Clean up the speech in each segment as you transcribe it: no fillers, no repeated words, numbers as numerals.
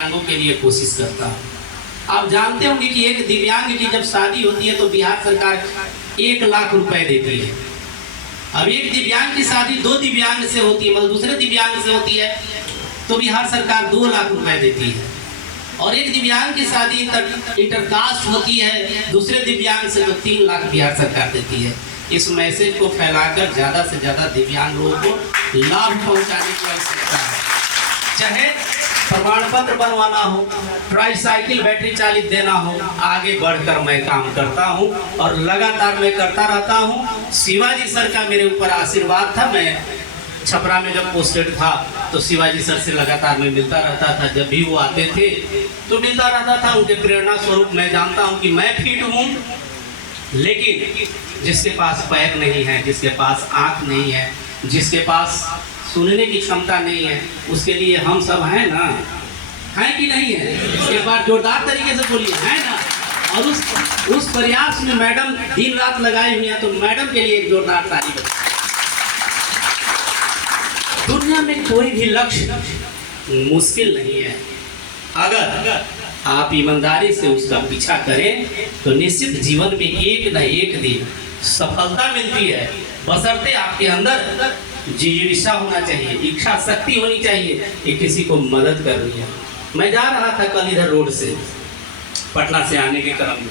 दिव्यांगों के लिए कोशिश करता हूँ। आप जानते होंगे कि एक दिव्यांग की जब शादी होती है तो बिहार सरकार 1 लाख रुपए देती है। अब एक दिव्यांग की शादी 2 दिव्यांग से होती है, मतलब दूसरे दिव्यांग से होती है तो बिहार सरकार 2 लाख रुपए देती है। और एक दिव्यांग की शादी इंटरकास्ट होती है दूसरे दिव्यांग से तो 3 लाख बिहार सरकार देती है। इस मैसेज को फैलाकर ज़्यादा से ज़्यादा दिव्यांग लोगों को लाभ पहुंचाने की आवश्यकता है। चाहे प्रमाण पत्र बनवाना हो, ट्राईसाइकिल बैटरी चालित देना हो, आगे बढ़कर मैं काम करता हूं और लगातार मैं करता रहता हूं। शिवाजी सर का मेरे ऊपर आशीर्वाद था। मैं छपरा में जब पोस्टेड था तो शिवाजी सर से लगातार मैं मिलता रहता था। जब भी वो आते थे तो मिलता रहता था। उनके प्रेरणा स्वरूप मैं जानता हूं कि मैं फिट हूं, लेकिन जिसके पास पैर नहीं है, जिसके पास आँख नहीं है, जिसके पास सुनने की क्षमता नहीं है, उसके लिए हम सब हैं ना, हैं कि नहीं है? एक बार जोरदार तरीके से बोलिए, हैं ना? और उस प्रयास में मैडम दिन रात लगाई हुई है, तो मैडम के लिए एक जोरदार ताली बजाइए। दुनिया में कोई भी लक्ष्य मुश्किल नहीं है। अगर आप ईमानदारी से उसका पीछा करें तो निश्चित जीवन में एक न एक दिन सफलता मिलती है। बशर्ते आपके अंदर जिज्ञासा होना चाहिए, इच्छा शक्ति होनी चाहिए कि किसी को मदद करनी है। मैं जा रहा था कल इधर रोड से पटना से आने के क्रम में,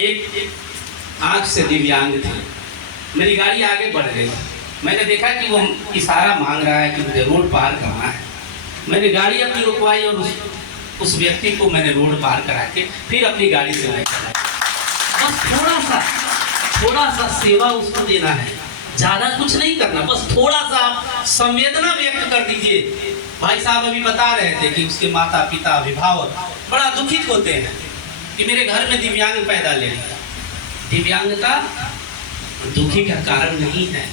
एक आँख से दिव्यांग थी। मेरी गाड़ी आगे बढ़ गई। मैंने देखा कि वो इशारा मांग रहा है कि मुझे रोड पार करना है। मैंने गाड़ी अपनी रुकवाई और उस व्यक्ति को मैंने रोड पार करा के फिर अपनी गाड़ी से मैं चला। बस थोड़ा सा सेवा उसको देना है, ज़्यादा कुछ नहीं करना। बस थोड़ा सा आप संवेदना व्यक्त कर दीजिए। भाई साहब अभी बता रहे थे कि उसके माता पिता अभिभावक बड़ा दुखित होते हैं कि मेरे घर में दिव्यांग पैदा ले लिया। दिव्यांगता दुखी का कारण नहीं है।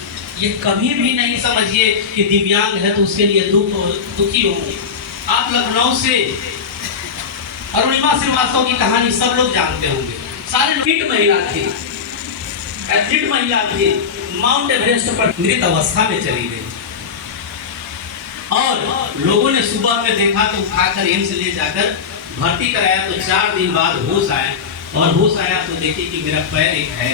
ये कभी भी नहीं समझिए कि दिव्यांग है तो उसके लिए दुखी होंगे। आप लखनऊ से अरुणिमा श्रीवास्तव की कहानी सब लोग जानते होंगे। सारे फिट महिला थी, एथलीट महिला थी, माउंट एवरेस्ट पर मृत अवस्था में चली गई और लोगों ने सुबह में देखा तो उठाकर एम्स ले जाकर भर्ती कराया। तो 4 दिन बाद होश आया और होश आया तो देखी कि मेरा पैर एक है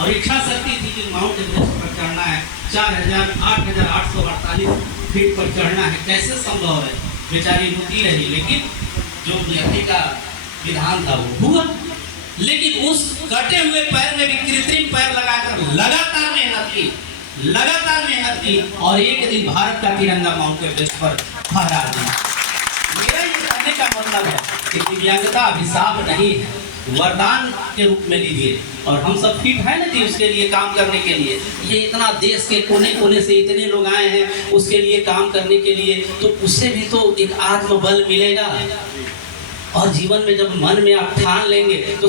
और इच्छा शक्ति थी कि माउंट एवरेस्ट पर चढ़ना है। 8,848 फीट पर चढ़ना है। कैसे संभव है? बेचारी रुकी रही, लेकिन जो व्यक्ति का विधान था वो हुआ। लेकिन उस कटे हुए पैर में भी कृत्रिम पैर लगाकर लगातार मेहनत की और एक दिन भारत का तिरंगा माउंट एवरेस्ट पर फहरा दिया। मेरा ये कहने का मतलब है कि दिव्यांगता अभिशाप नहीं है, वरदान के रूप में लीजिए। और हम सब फिट है ना कि उसके लिए काम करने के लिए। ये इतना देश के कोने कोने से इतने लोग आए हैं उसके लिए काम करने के लिए, तो उससे भी तो एक आत्मबल मिलेगा। और जीवन में जब मन में आप ठान लेंगे तो